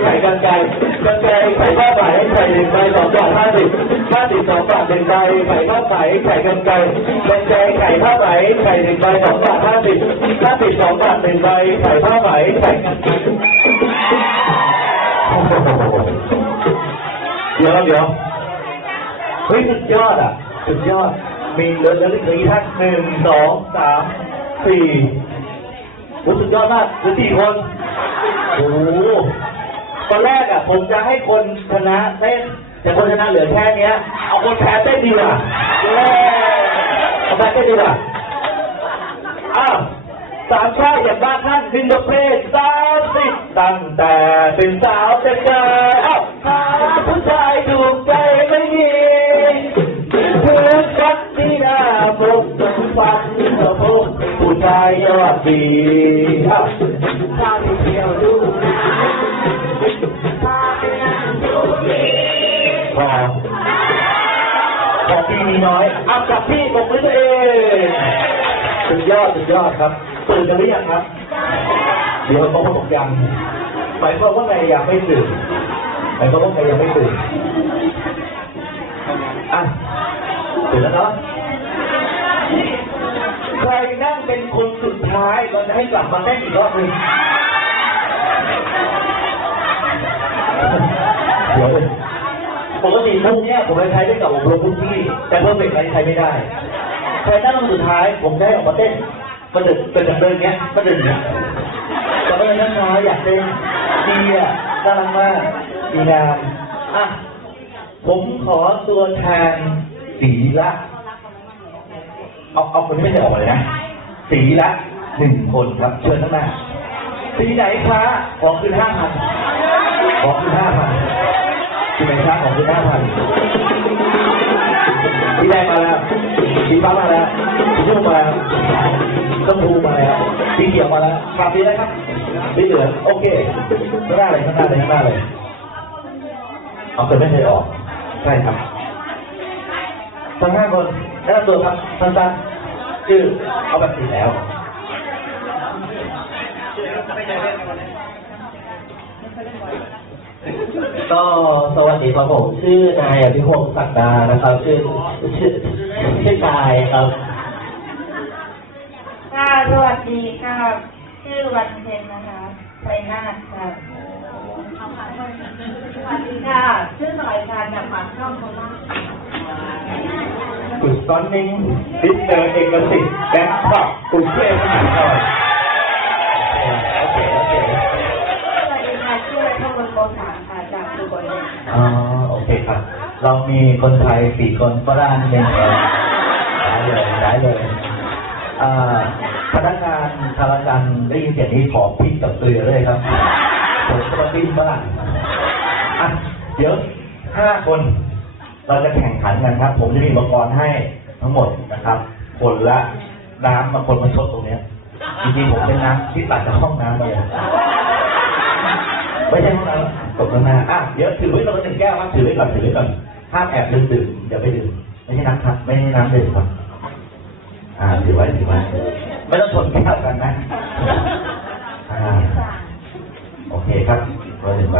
ไข่กันไก่กันไก่ไข่ผ้าไหมไข่หนึ่งใบสองบาทห้าสิบห้าสิบสองบาทหนึ่งใบไข่ผ้าไหมไข่กันไก่กันไก่ไข่ผ้าไหมไข่หนึ่งใบสองบาทห้าสิบห้าสิบสองบาทหนึ่งใบไข่ผ้าไหมไข่กันไก่เดี๋ยวเดี๋ยวเฮ้ยสุดยอดอะสุดยอด มีเหลือเหลือเหลืออีกท่านหนึ่งสองสามสี่โอ้สุดยอดมากเหลือสี่คนโอ้ ตอนแรกอะผมจะให้คนชนะเต้นแต่คนชนะเหลือแค่เนี้ย เอาคนแพ้เต้นดีกว่าเอาแพ้เต้นดีกว่าอ้าวสามชาติอย่างบ้านท่านขึ้นยกเพลงสามสิตั้งแต่เป็นสาวเป็นเกิดอ้าวหาผู้ชายถูกใจไม่มีพื้นกันที่หน้าพบจนฟันก็พบผู้ชายยอดดีอ้าว อดสุดยอดครับตื่นกันหรือยังครับ เดี๋ยวเขาบอกยังหมายความว่าไงยังไม่ตื่นหมายความว่าไงยังไม่ตื่นอะตื่นแล้วเนาะใครนั่งเป็นคนสุดท้ายเราจะให้กลับมาเต้นอีกรอบหนึ่งเดี๋ยวปกติพวกเนี้ยผมจะใช้ได้กับอบรมพื้นที่ แต่เพิ่มเป็นใครใช้ไม่ได้ ใครนั่งสุดท้าย ผมได้ออกมาเต้นมันดึกเป็นแบบเดินเนี้ยมันดึกเนี้ยแต่ก็เลยนั่งน้อยอยากเต้นดีอะน่ารักมากดีงามอะผมขอตัวแทนสีละเอาเอาคนที่ไม่ได้ออกเลยนะสีละหนึ่งคนครับเชิญข้างหน้าสีไหนคะขอคืนห้าพันขอคืนห้าพันที่เป็นค่าของคุณห้าพัน ที่ได้มาแล้วสีฟ้ามาแล้วสีชมพูมาแล้วต้นพูมาแล้วสีเขียวมาแล้วขาดสีอะไรครับสีเหลืองโอเคข้างหน้าเลยข้างหน้าเลยข้างหน้าเลยเอาคนไม่เคยออกใช่ครับทั้งห้าคนแนะนำตัวครับสั้นๆชื่อเอาแบบสีแล้วก็ สวัสดีครับผมชื่อนายอภิพงศ์ศักดานะครับชื่อชื่อชื่อกายครับค่ะสวัสดีค่ะชื่อวันเพ็ญนะคะไทยนาฏค่ะสวัสดีค่ะชื่อสายชาญจากปากช่องโคราชกุศลนิ่งดิสเตอร์เอกสิทธิ์แบงค์คอกอุเช่มหาน เรามีคนไทยสี่คนฝรั่งหนึ่งคนได้เลยได้เลยพนักงานธารกันได้ยินเสียงนี้ขอพริกกับเกลือเลยครับผมก็มาปิ้งฝรั่งอะเดี๋ยวห้าคนเราจะแข่งขันกันครับ ผมจะมีอุปกรณ์ให้ทั้งหมดนะครับ คนละน้ำมาคนมาชดตรงเนี้ยจริงๆผมเป็นน้ำที่ตัดจากห้องน้ำมาเลยไม่ใช่ห้องน้ำตกข้างหน้าอะเดี๋ยวถือไว้ตรงหนึ่งแก้วครับถือไว้ก่อนถือไว้ก่อน ถ้าแอบดื่มดื่มอย่าไปดื่มไม่ใช่น้ำครับไม่ใช่น้ำดื่มครับ อ่าถือไว้ถือไว้ไม่ต้องชนแก้วกันนะอ่าโอเคครับตัวหนึ่งไป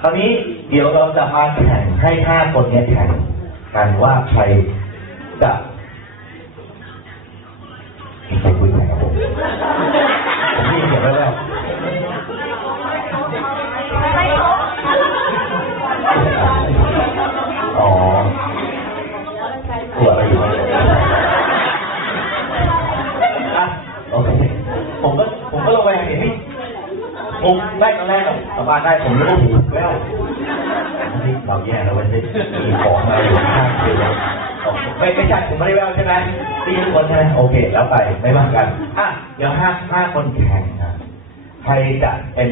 คราวนี้เดี๋ยวเราจะมาแข่งให้ห้าคนเนี้แข่งกันว่าใครจะ แรกตอนแรกอะสบายได้ผมนึกว่าหูแว่วนี่เราแย่แล้ววันนี้มีของมาอยู่ข้างคือแล้วไม่ไม่ใช่ผมไม่ได้แววใช่ไหมตีทุกคนใช่ไหมโอเค แล้วไปไม่ว่ากันอะเดี๋ยวห้าห้าคนแข่งนะใครจะเป็น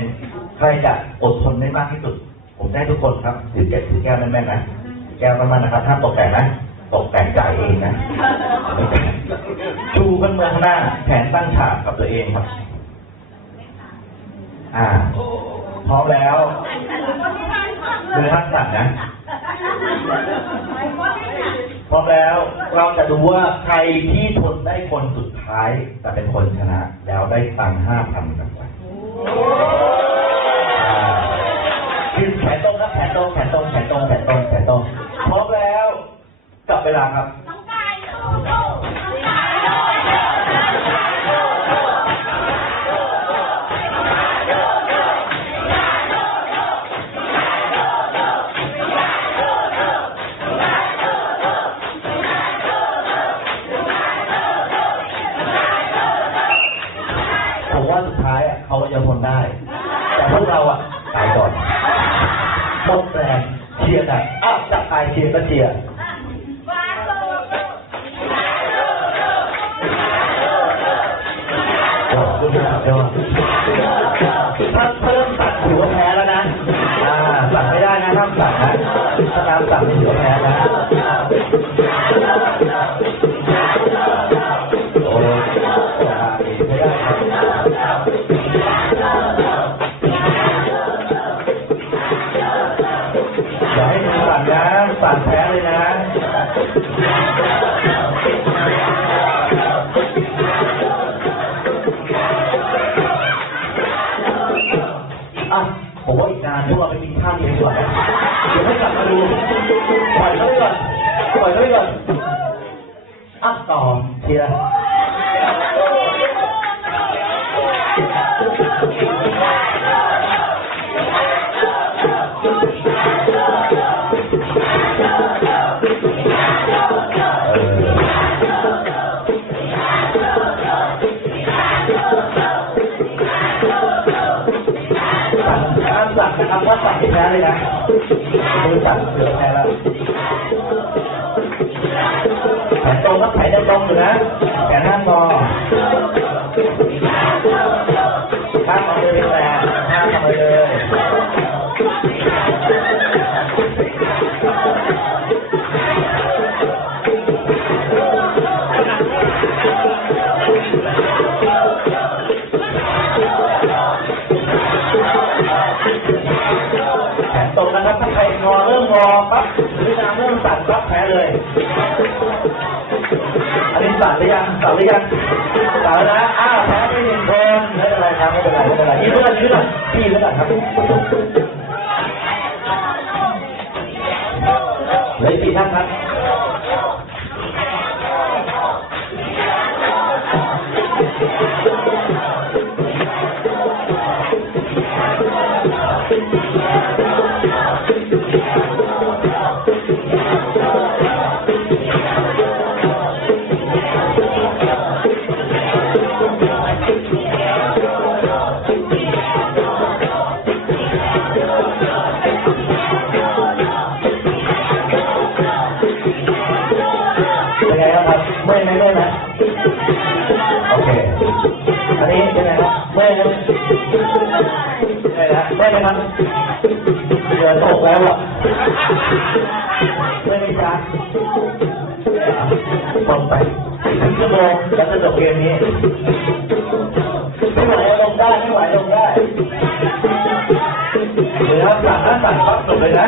ใครจะอดทนได้มากที่สุด ผมได้ทุกคนครับถือเก็บถือแก้วแม่นๆนะแก้วประมาณนะครับถ้าตกแต่งนะตกแต่งใจเองนะชูขึ้นมาข้างหน้าแขนตั้งฉากกับตัวเองครับ่า พร้อมแล้วเดินห้างสั่นนะ พร้อมแล้ว เราจะดูว่าใครที่ทนได้คนสุดท้ายจะเป็นคนชนะ แล้วได้ตังห้าพันกันไขึ้นแขนตรงครับแขนตรงแขนตรงแขนตรงแขนตรงแขนตรง พร้อมแล้ว จับเวลาครับ ถ้าเพิ่มสั่งถือว่าแพ้แล้วนะอ่าสั่งไม่ได้นะห้ามสั่งนะ สั่งนะครับถ้าสั่งแพ้เลยนะตักเหลือแพ้แล้วแขนตรงก็แขนจะตรงอยู่นะแขนห้ามงอห้ามเอามือไสั่นหรือยังสั่นหรือยังสั่นแล้วนะอ้าวแพ้ไปหนึ่งคนไม่เป็นไรครับไม่เป็นไรไม่เป็นไรนี่เพื่อนนี่เพื่อนพี่เพื่อนครับเลยพี่ท่านครับ มื่อยนะเมื่อยไหมครับเหงื่อตกแล้วอะเมื่อยไหมจ๊ะตกไปถึงชั่วโมงแล้วจะจบเกมนี้ไม่ไหวลงได้ไม่ไหวลงได้เดี๋ยวสั่งนะสั่งปั๊บจบเลยนะ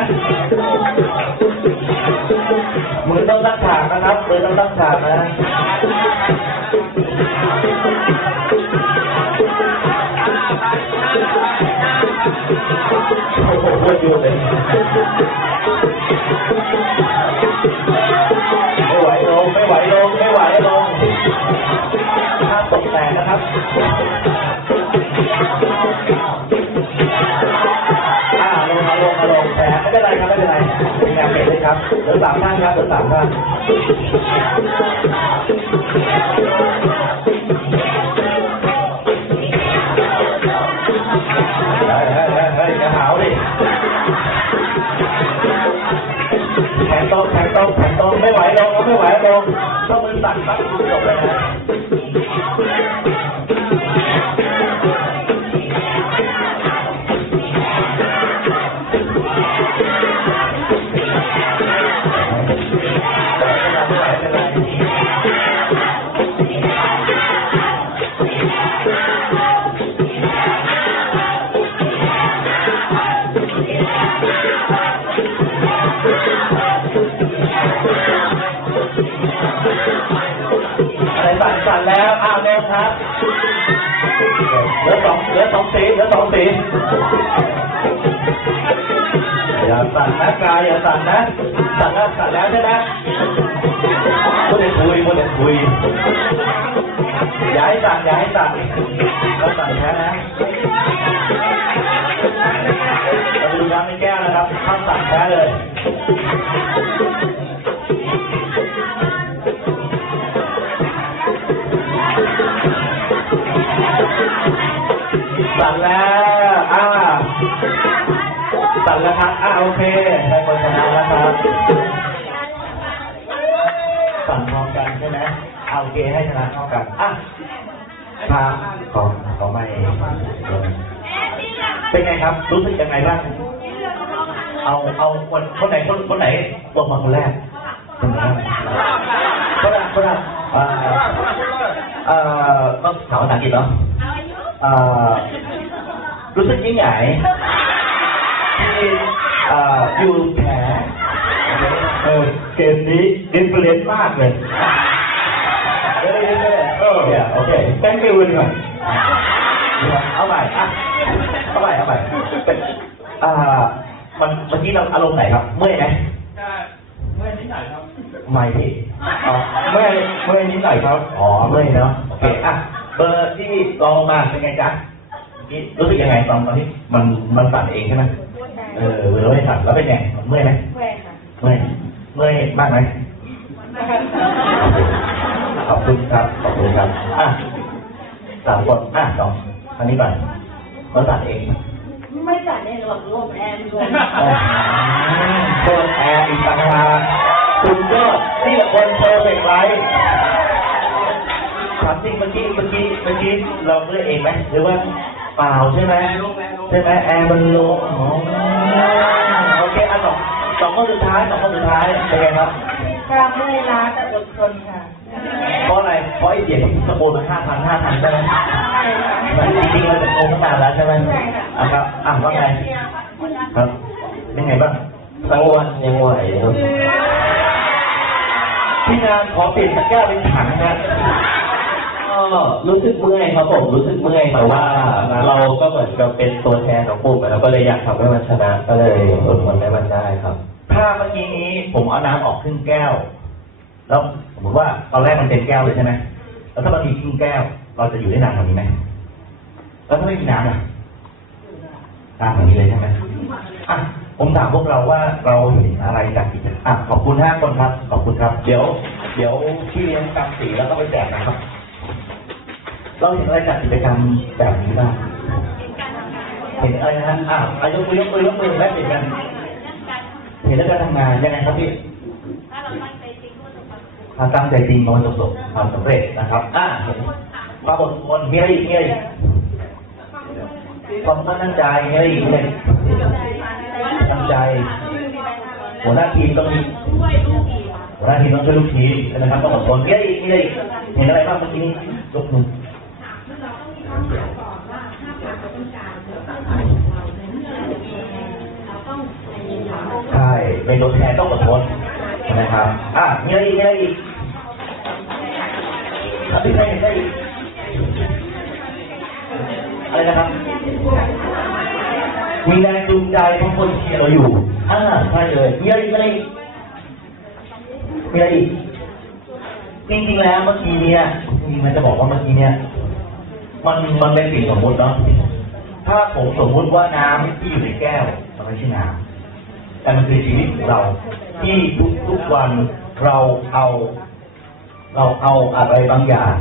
มือต้องตั้งฉากนะครับมือต้องตั้งฉากนะ ไม่ไหวลงไม่ไหวลงไม่ไหวลงถ้าตกแตกนะครับอ่าลงมาลงมาลงแต่ไม่เป็นไรครับไม่เป็นไรเป็นงานเก็บเลยครับเหลือสามท่านครับเหลือสามท่าน ไม่ไหวลงต้อ สั่นแล้วอ้าวลงครับเหลือสองเหลือสองสีเหลือสองสีอย่าสั่นนะกายอย่าสั่นนะสั่นแล้วสั่นแล้วใช่ไหมพูดแต่คุยพูดแต่คุยอย่าให้สั่งอย่าให้สั่งเราสั่งแท้นะเราดูน้ำในแก้วนะครับห้ามสั่งแท้เลย โอเคได้คนชนะแล้วครับสั่งพร้อมกันใช่ไหมเอาโอเคให้ชนะพร้อมกันอะพาขอขอไม่เป็นไงครับ รู้สึกยังไงบ้างเอาเอาคนคนไหนคนคนไหนลงมาคนแรกคนไหนคนละคนละเอ่อเอ่อต้องถามภาษาอังกฤษเนาะเอ่อรู้สึกยิ่งใหญ่ที่ อ่ออยู่แผลเออเกมนี้ดินเฟลนมากเลยเดี๋ยวเดี๋ยวเดี๋ยวเออเดี๋ยวโอเค thank you เลยก่อนเอาใหม่อะเอาใหม่เอาใหม่อ่ามันเมื่อกี้เราอารมณ์ไหนครับ เมื่อยไหมเมื่อนิดหน่อยครับไม่พี่อ๋อเมื่อยเมื่อยนิดหน่อยครับอ๋อเมื่อยเนาะโอเคอะเบอร์ที่ลองลงมาเป็นไงจ๊ะนี่รู้สึกยังไงตอนตอนที่มันมันสั่นเองใช่ไหม เออเร์ไม่สั่นแล้วเป็นไงเมื่อยไหมแหวนค่ะเมื่อยเมื่อยมากไหมขอบคุณครับขอบคุณครับอะสามคนอะสองอันนี้ก่อนมันสั่นเองไม่จัดในหลอดลมแอร์ด้วยเปิดแอร์อีกต่างหากคุณก็นี่แหละคนเพอร์เฟกต์ไลฟ์ถามจริงเมื่อกี้เมื่อกี้เมื่อกี้เราเลือกเองไหมหรือว่าเปล่าใช่ไหมใช่ไหมแอร์มันลงอ๋อ โอเคอันสองสองข้อสุดท้ายสองข้อสุดท้ายเป็นไงครับกล้ามเมื่อยล้าแต่อดทนค่ะเพราะอะไรเพราะไอ้เสียงที่ตะโกนมาห้าพันห้าพันใช่ไหมใช่ค่ะจริงๆเราจะโกงตั้งนานแล้วใช่ไหมอะครับอะว่าไงครับเป็นไงบ้างทั้งวันยังไหวครับพี่นางขอเปลี่ยนตะกร้าเป็นถังนะก็ รู้สึกเมื่อยครับผมรู้สึกเมื่อยแต่ว่าเราก็เหมือนกับเป็นตัวแทนของกลุ่มแล้วก็เลยอยากทำให้มันชนะก็เลยอดทนให้มันได้ครับ ถ้าเมื่อกี้นี้ผมเอาน้ำออกครึ่งแก้ว แล้วสมมติว่าตอนแรกมันเต็มแก้วเลยใช่ไหมแล้วถ้ามันมีครึ่งแก้ว เราจะอยู่ได้นานกว่านี้ไหมแล้วถ้าไม่มีน้ำล่ะนานกว่านี้เลยใช่ไหมอะผมถามพวกเราว่าเราเห็นอะไรจากกิจกรรมอะขอบคุณห้าคนครับ ขอบคุณครับ เดี๋ยว เดี๋ยวพี่เลี้ยงกำสีแล้วก็ไปแจกนะครับ เราเห็นอะไรจากกิจกรรมแบบนี้บ้างเห็นอะไรนะฮะอะอะยกมือยกมือยกมือแลกเปลี่ยนกัน เห็นแล้วการทำงานยังไงครับพี่ถ้าตั้งใจจริงมันประสบความสำเร็จนะครับ อ่าเห็นความอดทนมีอะไรอีกมีอะไรอีกความตั้งใจมีอะไรอีกมีอะไรอีกตั้งใจ หัวหน้าทีมต้องมีหัวหน้าทีมต้องช่วยลูกทีมนะครับต้องอดทนมีอะไรอีกมีอะไรอีกเห็นอะไรบ้างเมื่อกี้ยกมือ เป็นตัวแทนต้องอดทนนะครับ อะมีอะไรอีกมีอะไรอีกถ้าพี่ใครเห็นได้อีกอะไรนะครับมีแรงจูงใจเพราะคนเชียร์เราอยู่อ่าใช่เลยมีอะไรอีกมีอะไรอีกมีอะไรอีกจริงๆแล้วเมื่อกี้เนี่ยมันจะบอกว่าเมื่อกี้เนี่ย มันมันเป็นสิ่งสมมติเนาะถ้าผมสมมุติว่าน้ำที่อยู่ในแก้วมันไม่ใช่น้ำ แต่มันคือชีวิตของเรา ที่ทุกทุกๆวันเราเอา เราเอาอะไรบางอย่าง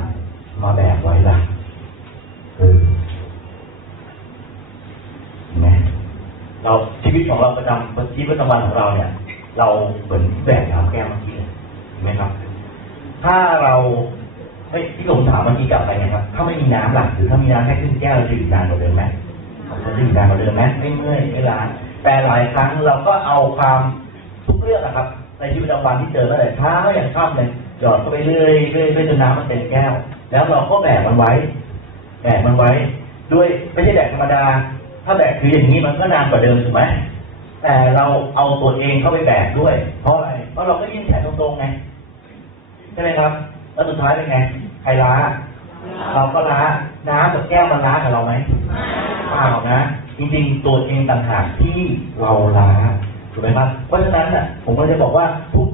มาแบกไว้ละเออนไหมเราชีวิตของเราประจำชีวิตประจำวันของเราเนี่ย เราเหมือนแบกน้ำแก้วเมื่อกี้เลยเห็นไหมครับ ถ้าเราไม่ที่ผมถามเมื่อกี้กลับไปนะครับ ถ้าไม่มีน้ำหลักหรือถ้ามีน้ำแค่ครึ่งแก้วเราจะอยู่นานกว่าเดิมไหมเราจะอยู่นานกว่าเดิมไหมไม่เมื่อยไม่ล้า แต่หลายครั้งเราก็เอาความทุกเรื่องนะครับ ในชีวิตประจำวันที่เจอเมื่อไหร่ช้าอย่างชอบเลยหยอดเข้าไปเรื่อยเรื่อยเรื่อยจนน้ำมันเต็มแก้ว แล้วเราก็แบกมันไว้แบกมันไว้ ด้วยไม่ใช่แบกธรรมดา ถ้าแบกคืออย่างนี้มันก็นานกว่าเดิมถูกไหมแต่เราเอาตัวเองเข้าไปแบกด้วย เพราะอะไรเพราะเราก็ยื่นแขนตรงๆไงใช่ไหมครับ แล้วสุดท้ายเป็นไงใครล้า เราก็ล้าน้ำกับแก้วมันล้ากับเราไหมเปล่านะ จริงๆตัวเองต่างหากที่เราล้าถูกไหมครับเพราะฉะนั้นน่ะผมก็จะบอกว่าทุก